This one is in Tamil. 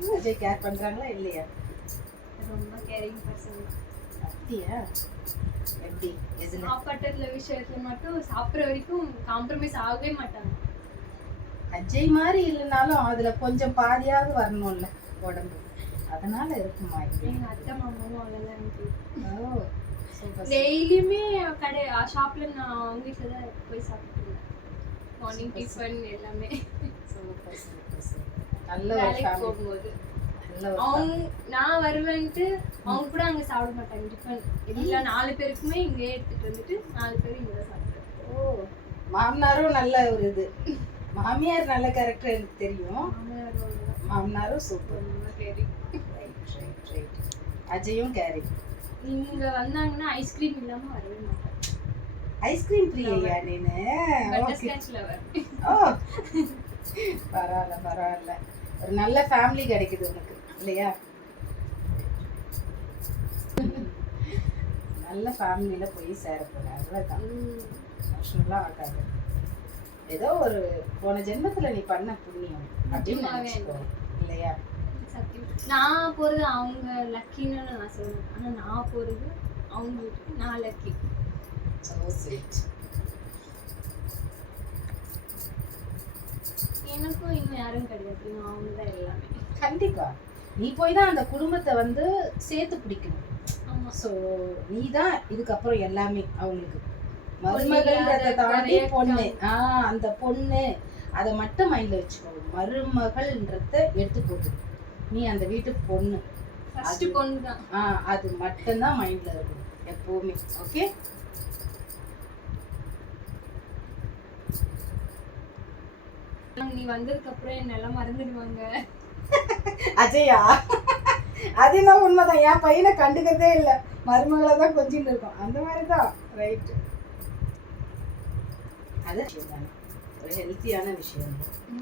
அஜய் கேர் பண்றாங்களா இல்லையா? ரொம்ப கேரிங் பர்சன் அப்படியா? எப்படி? சாப்பாட்டுல விஷயத்துல மட்டும் சாப்பிட்ற வரைக்கும் காம்ப்ரமைஸ் ஆகவே மாட்டாங்க. அஜய் மாதிரி இல்லைனாலும் அதுல கொஞ்சம் பாதியாவது வரணும்ல உடம்பு. அதனால இருக்குமா எங்க அத்தை மாமாவும் அவ்வளோதான் எனக்கு. ஓ டெய்லியுமே கடை ஷாப்ல நான் அவங்க வீட்டில் தான் போய் சாப்பிட்டுருந்தேன் மார்னிங் டிஃபன் எல்லாமே. சூப்பர் நல்ல போகும்போது. அவங்க நான் வருவேன்ட்டு அவங்க கூட அங்க சாப்பிட மாட்டாங்க. டிஃபன் எல்லா நாலு பேருக்குமே இங்கே எடுத்துட்டு வந்துட்டு நாலு பேரும் இங்கே தான் சாப்பிடுறேன் ஓ மாமனாரும் நல்ல ஒரு இது. மாமியார் நல்ல கேரக்டர் எனக்கு தெரியும். மாமனாரும் சூப்பர் அஜயும் கேரி இங்க வந்தாங்கன்னா ஐஸ்கிரீம் இல்லாம வரவே மாட்டாங்க. ஐஸ்கிரீம் பிரியையா நீனு? ஓ. பரவாயில்ல பரவாயில்ல. ஒரு நல்ல ஃபேமிலி கிடைக்குது உனக்கு இல்லையா? நல்ல ஃபேமிலியில போய் சேர போற அவ்வளவுதான். வருஷம்லாம் ஆகாது. ஏதோ ஒரு போன ஜென்மத்துல நீ பண்ண புண்ணியம் அப்படின்னு. நினைச்சுக்கோ இல்லையா? நான் போறது அவங்க லக்கின்னு நான் சொல்லுவேன் ஆனா நான் போறது அவங்க வீட்டுக்கு நான் லக்கி. ஸோ ஸ்வீட் எனக்கும் இன்னும் யாரும் கிடையாது. அவங்க தான் எல்லாமே. கண்டிப்பா. நீ போய் தான் அந்த குடும்பத்தை வந்து சேர்த்து பிடிக்கணும். ஆமா. ஸோ நீ தான் இதுக்கப்புறம் எல்லாமே அவங்களுக்கு. மருமகள்ன்றதை தாண்டி பொண்ணு. ஆ. அந்த பொண்ணு. அதை மட்டும் மைண்ட்ல வச்சுக்கோ. மருமகள்ன்றத எடுத்து போட்டு நீ அந்த வீட்டு பொண்ணு. ஃபர்ஸ்ட் பொண்ணு தான் ஆ அது மட்டும்தான் மைண்ட்ல இருக்கணும் எப்பவுமே. ஓகே நீ வந்ததுக்கு அப்புறம் என்னெல்லாம் மறந்துடுவாங்க. அஜயா அது என்ன உண்மைதான். என் பையனை கண்டுக்கிறதே இல்லை. மருமகளை தான் கொஞ்சின்னு இருக்கும் அந்த மாதிரி தான் ரைட்டு அது விஷயம். தானே ஒரு ஹெல்த்தியான விஷயம்.